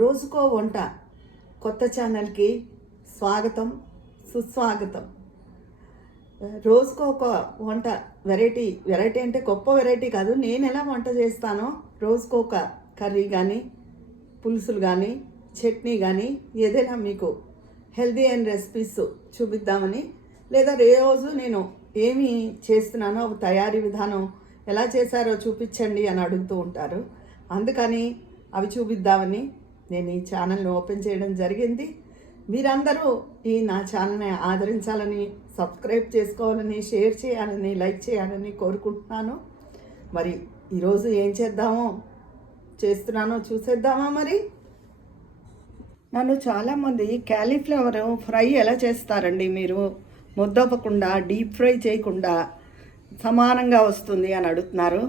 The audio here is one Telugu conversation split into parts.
రోజుకో వంట కొత్త ఛానల్కి స్వాగతం సుస్వాగతం. రోజుకో ఒక వంట వెరైటీ అంటే గొప్ప వెరైటీ కాదు, నేను ఎలా వంట చేస్తానో రోజుకో ఒక కర్రీ కానీ పులుసులు కానీ చట్నీ కానీ ఏదైనా మీకు హెల్దీ అండ్ రెసిపీస్ చూపిద్దామని, లేదా రోజు నేను ఏమి చేస్తున్నానో తయారీ విధానం ఎలా చేశారో చూపించండి అని అడుగుతూ ఉంటారు. అందుకని అవి చూపిద్దామని నేను ఈ ఛానల్ని ఓపెన్ చేయడం జరిగింది. మీరందరూ నా ఛానల్ని ఆదరించాలని, సబ్స్క్రైబ్ చేసుకోవాలని, షేర్ చేయాలని, లైక్ చేయాలని కోరుకుంటున్నాను. మరి ఈరోజు ఏం చేస్తున్నానో చూసేద్దామా? మరి నన్ను చాలామంది క్యాలీఫ్లవర్ ఫ్రై ఎలా చేస్తారండి మీరు, ముద్దపకుండా డీప్ ఫ్రై చేయకుండా సమానంగా వస్తుంది అని అడుగుతున్నారు.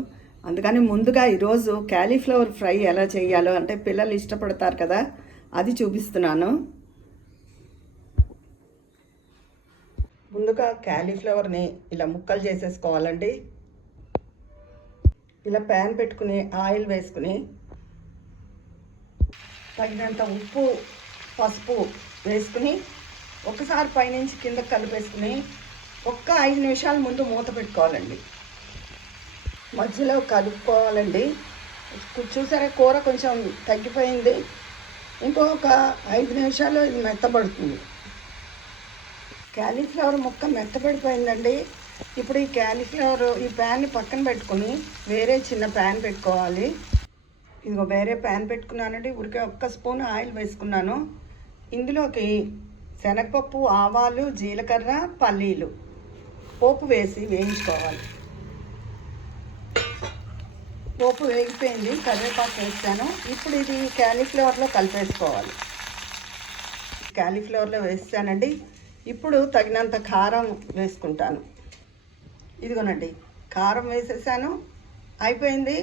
అందుకని ముందుగా ఈరోజు క్యాలీఫ్లవర్ ఫ్రై ఎలా చేయాలో, అంటే పిల్లలు ఇష్టపడతారు కదా, అది చూపిస్తున్నాను. ముందుగా క్యాలీఫ్లవర్ని ఇలా ముక్కలు చేసేసుకోవాలండి. ఇలా ప్యాన్ పెట్టుకుని ఆయిల్ వేసుకుని తగినంత ఉప్పు పసుపు వేసుకుని ఒకసారి పైనుంచి కిందకి కలిపేసుకుని ఒక్క 5 నిమిషాల ముందు మూత పెట్టుకోవాలండి. మధ్యలో కలుపుకోవాలండి. చూసారా, కూర కొంచెం తగ్గిపోయింది. ఇంకొక 5 నిమిషాలు ఇది మెత్తబడుతుంది. క్యాలీఫ్లవర్ ముక్క మెత్తబడిపోయిందండి. ఇప్పుడు ఈ క్యాలీఫ్లవర్ ఈ ప్యాన్ని పక్కన పెట్టుకుని వేరే చిన్న ప్యాన్ పెట్టుకోవాలి. ఇదిగో వేరే ప్యాన్ పెట్టుకున్నానండి. ఉడికే 1 స్పూన్ ఆయిల్ వేసుకున్నాను. ఇందులోకి శనగపప్పు, ఆవాలు, జీలకర్ర, పల్లీలు పోపు వేసి వేయించుకోవాలి. పోపు వేగిపోయింది, కరివేపాకు వేస్తాను. ఇప్పుడు ఇది క్యాలీఫ్లవర్లో కలిపేసుకోవాలి. క్యాలీఫ్లవర్లో వేస్తానండి. ఇప్పుడు తగినంత కారం వేసుకుంటాను. ఇదిగోనండి, కారం వేసేసాను. అయిపోయింది.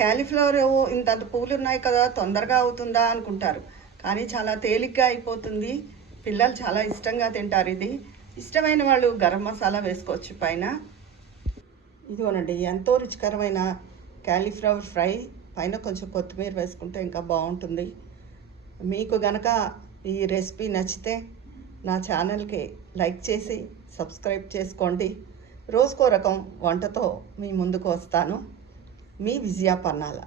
క్యాలీఫ్లవర్ ఇంత పూలు ఉన్నాయి కదా, తొందరగా అవుతుందా అనుకుంటారు, కానీ చాలా తేలిగ్గా అయిపోతుంది. పిల్లలు చాలా ఇష్టంగా తింటారు. ఇది ఇష్టమైన వాళ్ళు గరం మసాలా వేసుకోవచ్చు పైన. ఇదిగోనండి, ఎంతో రుచికరమైన క్యాలీఫ్లవర్ ఫ్రై. పైన కొంచెం కొత్తిమీర వేసుకుంటే ఇంకా బాగుంటుంది. మీకు గనక ఈ రెసిపీ నచ్చితే నా ఛానల్కి లైక్ చేసి సబ్స్క్రైబ్ చేసుకోండి. రోజుకో రకం వంటతో మీ ముందుకు వస్తాను. మీ విజయ పన్నాల.